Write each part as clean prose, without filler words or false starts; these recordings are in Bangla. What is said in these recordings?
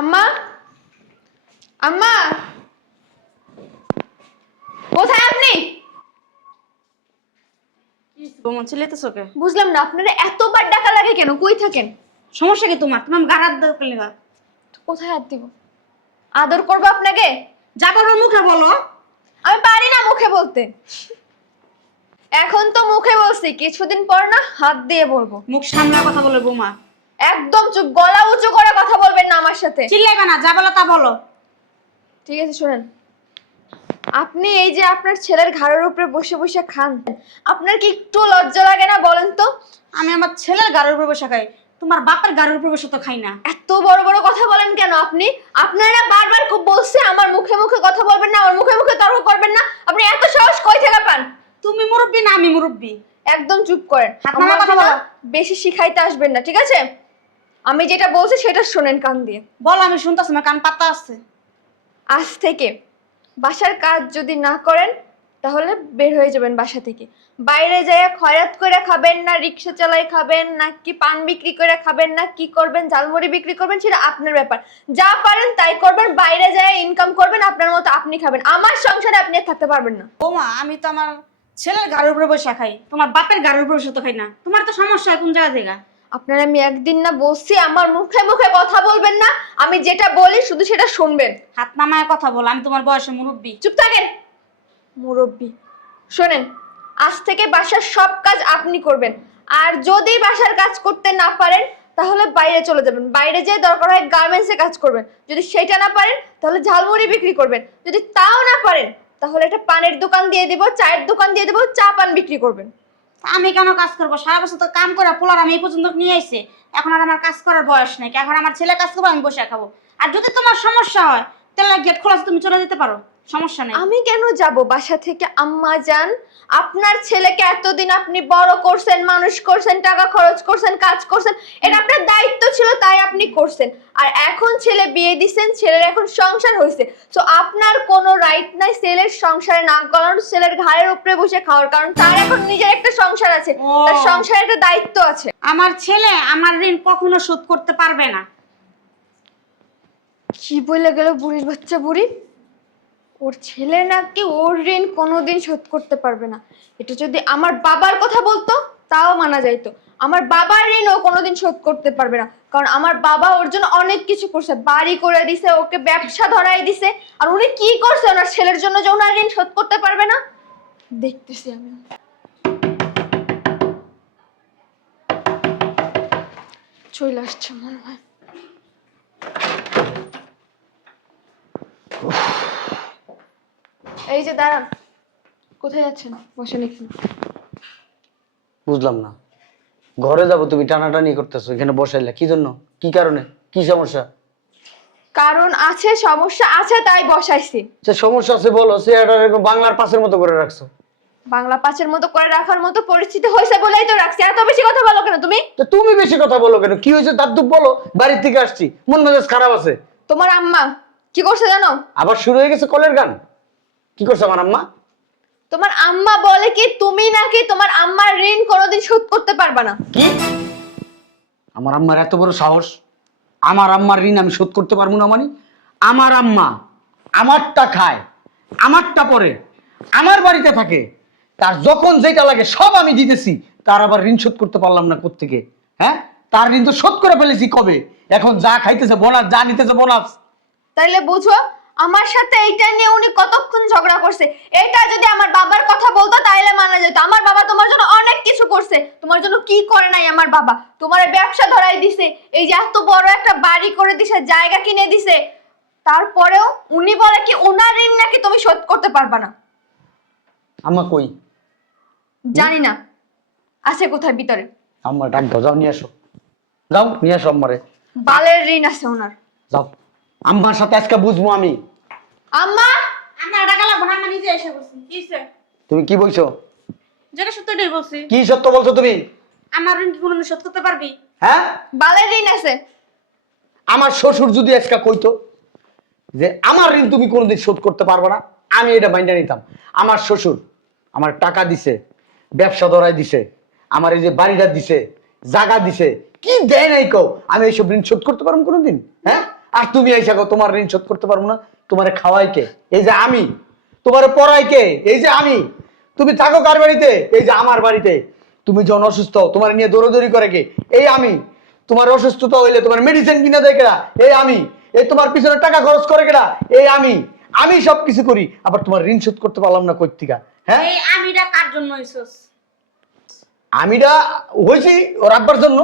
আম্মা, আম্মা, কোথায় আপনি? বৌমা চিল্লাইতেছো কে? বুঝলাম না, আপনারা এতবার ডাকা লাগে কেন? কই থাকেন? সমস্যা কি তোমার? তুমি গারাত দাও কেলে? কোথায় হাত দিব? আদর করবো আপনাকে? যা বলার মুখে বলো। আমি পারি না মুখে বলতে। এখন তো মুখে বলছি, কিছুদিন পর না হাত দিয়ে বলবো। মুখ সামলে কথা বলে বৌমা। একদম চুপ, গলা উঁচু করে কথা বলবেন না আমার সাথে। চিল্লাইবে না, যা বলো তা বলো। ঠিক আছে শুনেন, আপনি এই যে আপনার ছেলের ঘাড়ের উপরে বসে বসে খান, আপনার কি একটু লজ্জা লাগে না বলেন তো? আমি আমার ছেলের গাড়ির উপর বসে খাই, তোমার বাপের গাড়ির উপর বসে তো খাই না। এত বড় বড় কথা বলেন কেন আপনি? আপনারা বারবার খুব বলছে আমার মুখে মুখে কথা বলবেন না, আমার মুখে মুখে তর্ক করবেন না। আপনি এত সাহস কই থেকে পান? তুমি মুরব্বি না আমি মুরব্বি? একদম চুপ করেন। হাত নামায় কথা বলো। বেশি শিখাইতে আসবেন না, ঠিক আছে? আমি যেটা বলছি সেটা শোনেন কান দিয়ে। বলো, আমি শুনতেছি, আমার কান পাতা আছে। আজ থেকে বাসার কাজ যদি না করেন তাহলে বের হয়ে যাবেন বাসা থেকে। বাইরে যেয়ে খয়রাত করে খাবেন, না রিক্সা চালাই খাবেন, না কি পান বিক্রি করে খাবেন, না কি করবেন, ঝালমুড়ি বিক্রি করবেন, সেটা আপনার ব্যাপার। যা পারেন তাই করবেন, বাইরে যেয়ে ইনকাম করবেন, আপনার মতো আপনি খাবেন। আমার সংসারে আপনি আর থাকতে পারবেন না। বৌমা, আমি তো আমার ছেলের গাড়ির উপরে বসে খাই, তোমার বাপের গাড়ির উপরে বসে তো খাই না। তোমার তো সমস্যা কোন জায়গা থেকে? আপনার আমি একদিন না বলছি আমার মুখে মুখে কথা বলবেন না, আমি যেটা বলি শুধু সেটা শুনবেন। হাত নামায় কথা বলো, আমি তোমার বয়সে মুরব্বি। চুপ থাকেন মুরব্বি। শোনেন, আজ থেকে বাসার সব কাজ আপনি করবেন, আর যদি বাসার কাজ করতে না পারেন তাহলে বাইরে চলে যাবেন। বাইরে যেয়ে দরকার হয় গার্মেন্টসে কাজ করবেন। যদি সেটা না পারেন তাহলে ঝালমুড়ি বিক্রি করবেন। যদি তাও না পারেন তাহলে একটা পানের দোকান দিয়ে দিব, চায়ের দোকান দিয়ে দেবো, চা পান বিক্রি করবেন। আমি কেন কাজ করবো? সারা বছর তো কাম করে পোলার আমি এই পর্যন্ত নিয়ে আইছি, এখন আর আমার কাজ করার বয়স নেই। এখন আমার ছেলে কাজ করবো, আমি বসে খাবো। আর যদি তোমার সমস্যা হয় তাহলে গেট খোলা আছে, তুমি চলে যেতে পারো, সমস্যা নেই। আমি কেন যাব বাসা থেকে? আম্মা জান, আপনার ছেলেকে এতদিন আপনি বড় করছেন, মানুষ করছেন, টাকা খরচ করছেন, কাজ করছেন, এটা আপনার দায়িত্ব ছিল, তাই আপনি করছেন। আর এখন ছেলে বিয়ে দিচ্ছেন, ছেলের এখন সংসার হয়েছে, তো আপনার কোনো রাইট নাই ছেলের সংসারে নাক গলানোর, ছেলের ঘাড়ের উপরে বসে খাওয়ার। কারণ তার এখন নিজের একটা সংসার আছে, তার সংসারে একটা দায়িত্ব আছে। আমার ছেলে আমার ঋণ কখনো শোধ করতে পারবে না। কি বলে গেল বুড়ির বাচ্চা বুড়ি? ওর ছেলে নাকি ওর ঋণ কোনোদিন শোধ করতে পারবে না। এটা যদি আমার বাবার কথা বলতো তাও মানা যাইতো। আমার বাবার ঋণ ও কোনোদিন শোধ করতে পারবে না, কারণ আমার বাবা ওর জন্য অনেক কিছু করছে, বাড়ি করে দিছে, ওকে ব্যবসা ধরাই দিছে। আর উনি কি করছে ওনার ছেলের জন্য যে ওনার ঋণ শোধ করতে পারবে না? দেখতেছি আমি। চলে আসছে মনে হয়। এই যে দাঁড়ান, কোথায় যাচ্ছেন? বসেন এখানে। বুঝলাম না, ঘরে যাবো তুমি টানাটানি করতেছো, এখানে বসাইলা কি জন্য? কি কারণে? কি সমস্যা? কারণ আছে, সমস্যা আছে, তাই বসাইছি। যে সমস্যা আছে বলো। চেয়ারটা এরকম বাংলার পাশের মতো করে রাখছো। বাংলা পাঁচের মতো করে রাখার মতো পরিস্থিতি হয়েছে বলেই তো রাখছি। এত বেশি কথা বলো কেন তুমি? তো তুমি বেশি কথা বলো কেন? কি হয়েছে তার দুঃখ বলো। বাড়ির থেকে আসছি, মন মেজাজ খারাপ আছে। তোমার আম্মা কি করছে জানো? আবার শুরু হয়ে গেছে কলের গান। কি করছে আমার আম্মা? তোমার আম্মা বলে কি তুমি নাকি তোমার আম্মার ঋণ কোনোদিন শোধ করতে পারবে না। কি? আমার আম্মার এত বড় সাহস? আমার আম্মার ঋণ আমি শোধ করতে পারবো না মানে? আমার আম্মা আমারটা খায়, আমারটা পরে, আমার বাড়িতে থাকে, তার যখন যেটা লাগে সব আমি দিতেছি, তার আবার ঋণ শোধ করতে পারলাম না কোত্থেকে? হ্যাঁ, তার ঋণ তো শোধ করে ফেলেছি কবে। এখন যা খাইতেছে বোনাস, যা নিতেছে বোনাস। তাইলে বুঝো আমার সাথে এইটা নিয়ে উনি কতক্ষণ ঝগড়া করছে। এটা যদি আমার বাবার কথা বলতো তাইলে মানা যেত। আমার বাবা তোমার জন্য অনেক কিছু করছে, তোমার জন্য কি করে নাই আমার বাবা? তোমার ব্যবসা ধরাই দিছে, এই যে এত বড় একটা বাড়ি করে দিছে, জায়গা কিনে দিছে, তারপরেও উনি বলে কি ওনার ঋণ নাকি তুমি শোধ করতে পারবা না। আম্মা কই? জানি না, আছে কোথায় ভিতরে। আম্মা ডাক দাও, যাও নিয়ে আসো, যাও নিয়ে আসো আম্মারে। বালের ঋণ আছে ওনার। যাও, আম্মার সাথে আজকে বুঝবো আমি। আম্মা, আমার টাকা লাগবে না, আমি নিজে এসে বলছি। কি হইছে? তুমি কি বলছো? যেটা সত্যটাই বলছি। কি সত্য বলছো তুমি? আমার ঋণ কি কোনোদিন শোধ করতে পারবি? হ্যাঁ, বালের ঋণ আছে। আমার শ্বশুর যদি আজকে কইতো যে আমার ঋণ তুমি কোনোদিন শোধ করতে পারবে না, আমি এটা মাইন্ডা নিতাম। আমার শ্বশুর আমার টাকা দিছে, ব্যবসা ধরাই দিছে, আমার এই যে বাড়িটা দিছে, জায়গা দিছে, কি দেয় নাই কও, আমি এইসব ঋণ শোধ করতে পারবো কোনোদিন? হ্যাঁ, আর তুমি এসে তোমার ঋণ শোধ করতে পারবো না? তোমারে খাওয়াই কে? এই যে আমি। তোমারে পড়াই কে? এই যে আমি। তুমি থাকো কার বাড়িতে? এই যে আমার বাড়িতে। তুমি যখন অসুস্থ তোমার নিয়ে দৌড়াদৌড়ি করে কে? এই আমি। তোমার অসুস্থতা হইলে তোমার মেডিসিন কিনে দেয় কেডা? এই আমি। এই তোমার পিছনে টাকা খরচ করে কেডা? এই আমি। আমি সবকিছু করি, আবার তোমার ঋণ শোধ করতে পারলাম না কই থেকে? হ্যাঁ, এই আমিটা কার জন্য হইছস? আমিটা হয়েছি ওর আব্বার জন্য।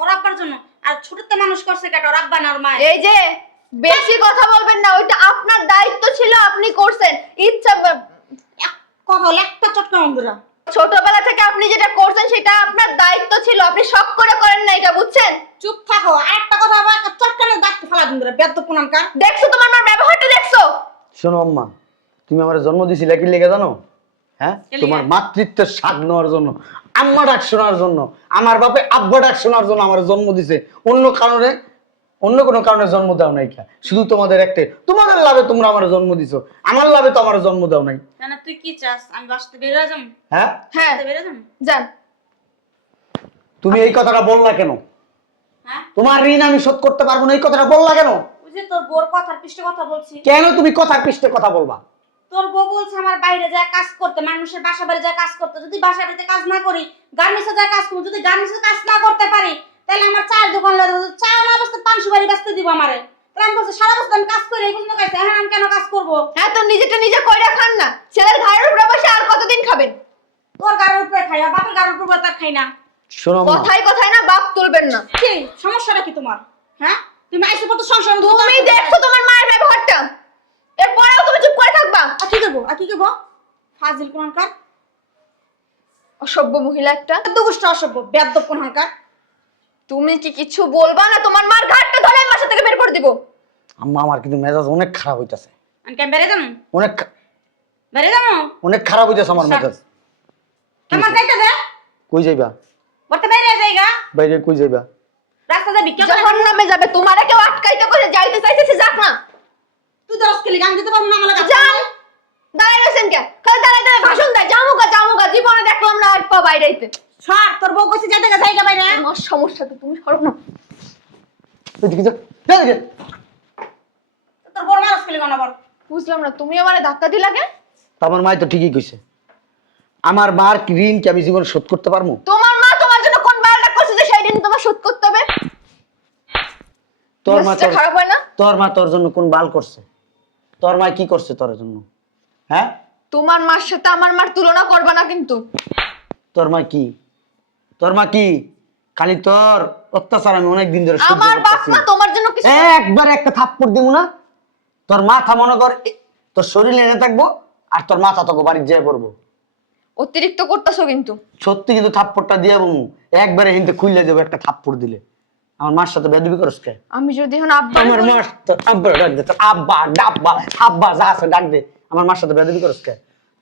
ওর আব্বার জন্য? আর ছোটতে মানুষ করছে কেটা? ওর আব্বা না ওর মা? এই যে বেশি কথা বলবেন না, ওইটা আপনার দায়িত্ব ছিল, আপনি করছেন ইচ্ছা। কথা হলো একটা চটকা বন্ধুরা। ছোটবেলা থেকে আপনি যেটা করছেন সেটা আপনার দায়িত্ব ছিল, আপনি শখ করে করেন না, এটা বুঝছেন? চুপ থাকো। আর একটা কথা আবার একটা চটকানে ডাকতে ফেলা বন্ধুরা, বেদ্য পুনানকার। দেখছো তোমার মার ব্যবহারটা, দেখছো? শোনো আম্মা, তুমি আমার জন্ম দিছিলে কি লেগে জানো? হ্যাঁ, কি লেগে? তোমার মাতৃত্বের স্বাদ নেওয়ার জন্য, আম্মা ডাক শোনার জন্য। আমার বাপে আব্বা ডাক শোনার জন্য আমার জন্ম দিছে। অন্য কারণে, অন্য কোনো কারণে জন্ম দাও নাই। শুধু তোমাদের একটা, তোমাদের লাভে তোমরা আমার জন্ম দিছো, আমার লাভে তো আমার জন্ম দাও নাই। না তুই কি চাস? আমি বাসতে বের হয়ে যাম? হ্যাঁ, হ্যাঁ বের হয়ে যাম? যান। তুমি এই কথাটা বললা কেন? হ্যাঁ, তোমার ঋণ আমি শোধ করতে পারবো না, এই কথাটা বললা কেন? ওই যে তোর বোর কথার পৃষ্ঠে কথা বলছি। কেন তুমি কথার পৃষ্ঠে কথা বলবা? তোর বউ বলছে আমার বাইরে যায় কাজ করতে, মানুষের বাসা বাড়ি যায় কাজ করতে। যদি বাসা বাড়িতে কাজ না করি, গার্মেন্টসে যায় কাজ করবো। যদি গার্মেন্টসে কাজ না করতে পারি, তাহলে আমার চায়ের দোকান লাগে, চা না বসতে 500 বাড়ি বেচতে দিব আমারে। তাহলে আমি বলছি সারা বছর আমি কাজ করি, এই পর্যন্ত কাজ, হ্যাঁ আমি কেন কাজ করবো? হ্যাঁ, তো নিজেটা নিজে কইরা খান না, ছেলের ঘাড়ের উপরে বসে আর কতদিন খাবেন? তোর গাড়ির উপরে খাই, আর বাপের গাড়ির উপরে তার খাই না। শোনো আম্মা, কথায় কথায় না বাপ তুলবেন না। কি সমস্যাটা কি তোমার? হ্যাঁ, তুমি আইসে কত সংসার। তুমি দেখছো তোমার মায়ের ব্যবহারটা, এরপরেও তুমি চুপ করে থাকবা? আর কি করবো? আর কি করবো? ফাজিল কোনকার, অসভ্য মহিলা একটা। দুষ্ট অসভ্য বেদ্য কোনকার। তুমি কি কিছু বলবা না? তোমার মার ঘাটটা ধরে আমি বাসা থেকে বের করে দিব। আম্মা আমার কিন্তু মেজাজ অনেক খারাপ হইতাছে। আমি কেন বেড়ে যাবো? অনেক বেড়ে যাবো? অনেক খারাপ হইতাছে আমার মেজাজ। আমার যাইতে দে। কই যাইবা? বলতে বাইরে যাইগা। বাইরে কই যাইবা? রাস্তা যাবি কেন? জাহান্নামে যাবে। তোমারে কেউ আটকাইতে কইছে, যাইতে চাইতেছে যাক না। তুই তো আজকে গান দিতে পারবো না আমার কাছে। যান। দাঁড়ায় রয়েছেন কে? খালি দাঁড়ায় দাঁড়ায় ভাষণ দেয়, জামুকা জামুকা। জীবনে দেখলাম না এক পা বাইরেইতে। ছাড়, তোর বউ কইছে যাইতে গা যাইগা বাইরে। আমার সমস্যা তো তুমি সরব না। এদিকে যা, এদিকে। তোর বড় মানুষ খেলি গান আবার। বুঝলাম না, তুমি আমারে ধাক্কা দিলা কেন? আমার মাই তো ঠিকই কইছে, আমার মার ঋণ কি আমি জীবনে শোধ করতে পারবো? তোমার মা তোমার জন্য কোন বালটা করছে যে সেই দিন তোমার শোধ করতে হবে? তোর মা মেজাজটা খারাপ হয় না? তোর মা তোর জন্য কোন বাল করছে? তোর মা কি করছে তোর জন্য? হ্যাঁ, তোমার মার সাথে আমার মার তুলনা করবা না কিন্তু। তোর মা কি? তোর মা কি? খালি তোর অত্যাচার আমি অনেক দিন ধরে সহ্য আমার বাপ করতেছি। মা তোমার জন্য কিছু একবার একটা থাপ্পড় দিব না, তোর মাথা মনে কর তোর শরীর এনে থাকবো, আর তোর মাথা তোকে বাড়ি যেয়ে পড়বো। অতিরিক্ত করতেছো কিন্তু। সত্যি কিন্তু থাপ্পড়টা দিয়ে বমু, একবারে হিন্দে খুললে যাবো একটা থাপ্পড় দিলে। আমার মার সাথে বেদবি করস কে? আমি যদি এখন আব্বা আমার মার তোর আব্বা ডাক দে, তোর আব্বা ডাব্বা আব্বা যা আছে ডাক দে। আমার মার সাথে বেদবি করস কে?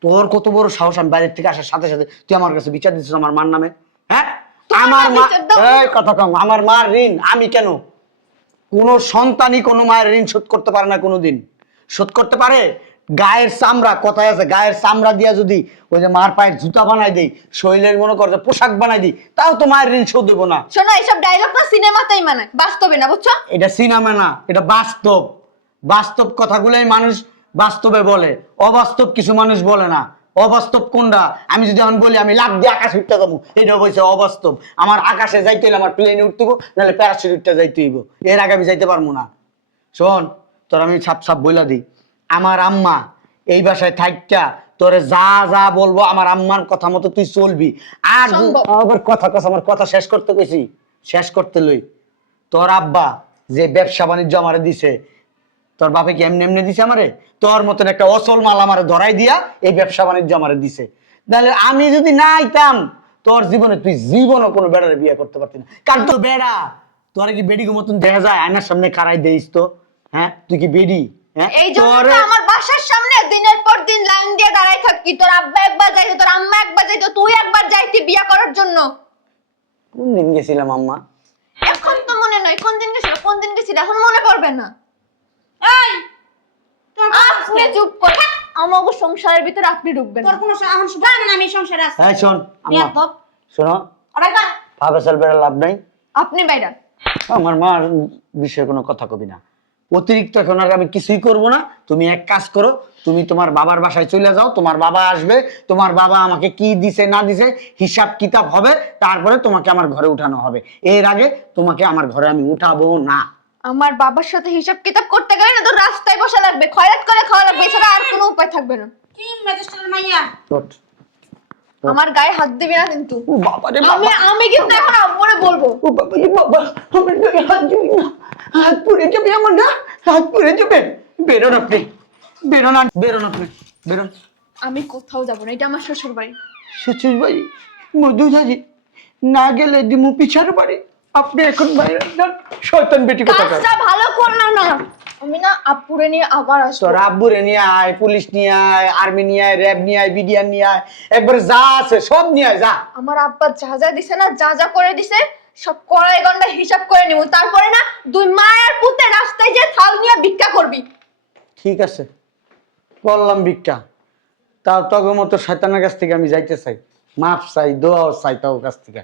তোর কত বড় সাহস, আমি বাইরের থেকে আসার সাথে সাথে তুই আমার কাছে বিচার দিচ্ছিস আমার মার নামে? হ্যাঁ, আমার মা, বিচার দাও। এই কথা কম, আমার মার ঋণ আমি কেন? কোন সন্তানই কোনো মায়ের ঋণ শোধ করতে পারে না, কোনোদিন শোধ করতে পারে? গায়ের চামড়া, কথায় আছে, গায়ের চামড়া দিয়া যদি ওই যে মার পায়ের জুতা বানাই দেই, শরীরের মনে কর যে পোশাক বানাই দিই, তাও তো মায়ের ঋণ শোধ দেবো না। শোনো, এইসব ডায়লগ না সিনেমাতেই মানায়, বাস্তবে না, বুঝছো? এটা সিনেমা না, এটা বাস্তব। বাস্তব কথাগুলোই মানুষ বাস্তবে বলে, অবাস্তব কিছু মানুষ বলে না। অবাস্তব কোনটা? আমি যদি এখন বলি আমি লাফ দিয়ে আকাশ উঠতে যাবো, এটা বলছে অবাস্তব। আমার আকাশে যাইতে হলে আমার প্লেনে উঠতে হইব, নাহলে প্যারাশুট উঠতে যাইতে হইব, এর আগে আমি যাইতে পারবো না। শোন, তোর আমি সাপ সাপ বইলা দিই, আমার আম্মা এই বাসায় থাইকা তোরে যা যা বলবো আমার আম্মার কথা মতো তুই চলবি। আর সম্ভব। আবার কথা কথা আমার কথা শেষ করতে কইছি, শেষ করতে লই। তোর আব্বা যে ব্যবসা বাণিজ্য আমারে দিছে, তোর বাপে কি এমনি এমনি দিছে আমারে? তোর মতন একটা অসল মাল আমারে ধরাই দিয়া এই ব্যবসা বাণিজ্য আমারে দিছে। তাহলে আমি যদি না আইতাম, তোর জীবনে তুই জীবনও কোনো বেড়ারে বিয়ে করতে পারতি না। কারণ তোর বেড়া, তোর কি বেডির মতন দেখা যায় আয়নার সামনে খাড়াই দেইস তো? হ্যাঁ, তুই কি বেডি? হ্যাঁ, এই জন্য তো আমার বাসার সামনে দিনের পর দিন লাইন দিয়ে দাঁড়াই থাকি। তোর আব্বা একবার যাইতো, তোর আম্মা একবার যাইতো, তুই একবার যাইতি বিয়া করার জন্য। কোন দিন গেছিলাম আম্মা? এখন তো মনে নাই কোন দিন গেছিল, কোন দিন গেছিল এখন মনে পড়বে না। এই তোর আপনি চুপ করে, আমাগো সংসারের ভিতরে আপনি ঢুকবেন না। তোর কোনো এখন শুকায় না, আমি সংসারে আছি। হ্যাঁ শোন আম্মা, বিয়াদব। শোনো, আবার কর। ভাবে চল বেড়া লাভ নাই। আপনি বাইরা। আমার মার বিষয়ে কোনো কথা কবি না। অতিরিক্ত এখন আর আমি কিছুই করব না। তুমি এক কাজ করো, তুমি তোমার বাবার বাসায় চলে যাও, তোমার বাবা আসবে, তোমার বাবা আমাকে কি দিছে না দিছে হিসাব কিতাব হবে, তারপরে তোমাকে আমার ঘরে উঠানো হবে। এর আগে তোমাকে আমার ঘরে আমি উঠাবো না। আমার বাবার সাথে হিসাব কিতাব করতে গেলে না তো রাস্তায় বসা লাগবে, খয়রাত করে খাওয়া লাগবে, এছাড়া আর কোনো উপায় থাকবে না। কি ম্যাজিস্ট্রেটের মাইয়া? ওঠ। আমার গায়ে হাত দিবি না কিন্তু। ও বাবা রে আমি বাবা, আমি কিন্তু এখন আম্মুরে বলবো। ও বাবা রে বাবা, আমার গায়ে হাত দিবি না, হাত পুড়ে যাবে আমার, না হাত পুড়ে যাবে। বেরোন আপনি, বেরোন, বেরোন আপনি, বেরোন। আমি কোথাও যাব না, এটা আমার শ্বশুর বাড়ি। শ্বশুর বাড়ি? মধুজাজি না গেলে দিমু পিছার বাড়ি। আপনি এখন বাইরে যান, শয়তান বেটি কোথাকার। কাজটা ভালো করলাম না, আমি না আপুরে নিয়ে আবার আসবো। তোর আব্বুরে নিয়ে আয়, পুলিশ নিয়ে আয়, আর্মি নিয়ে আয়, র্যাব নিয়ে আয়, বিডিআর নিয়ে আয়, একবার যা আছে সব নিয়ে আয়, যা। আমার আব্বা যা যা দিছে না, যা যা করে দিছে সব কড়াই গন্ডা হিসাব করে নিব, তারপরে না দুই মায়ের পুতে রাস্তায় যে থাল নিয়ে ভিক্ষা করবি। ঠিক আছে, করলাম ভিক্ষা, তাও তগর মতো শয়তানের কাছ থেকে আমি যাইতে চাই, মাফ চাই, দোয়াও চাই তোর কাছ থেকে।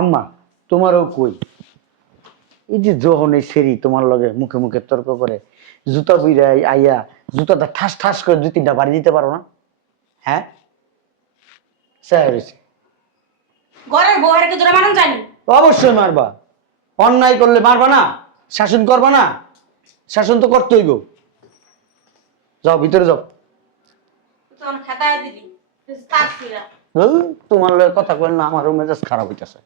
আম্মা তোমারও কই, এই যে যখন এই সেরি তোমার লগে মুখে মুখে তর্ক করে, জুতা বুইরা আইয়া জুতাটা ঠাস ঠাস করে 2-3টা বাড়ি দিতে পারো না? হ্যাঁ, চাই রয়েছে। ঘরের বউয়ের কি তোরা মানুষ জানি? অবশ্যই মারবা, অন্যায় করলে মারবা না, শাসন করবা না? শাসন তো করতে হইব। যাও ভিতরে যাও। তখন খেতায় দিলি তার ফিরা। তোমার লগে কথা কইল না, আমারও মেজাজ খারাপ হইতেছে।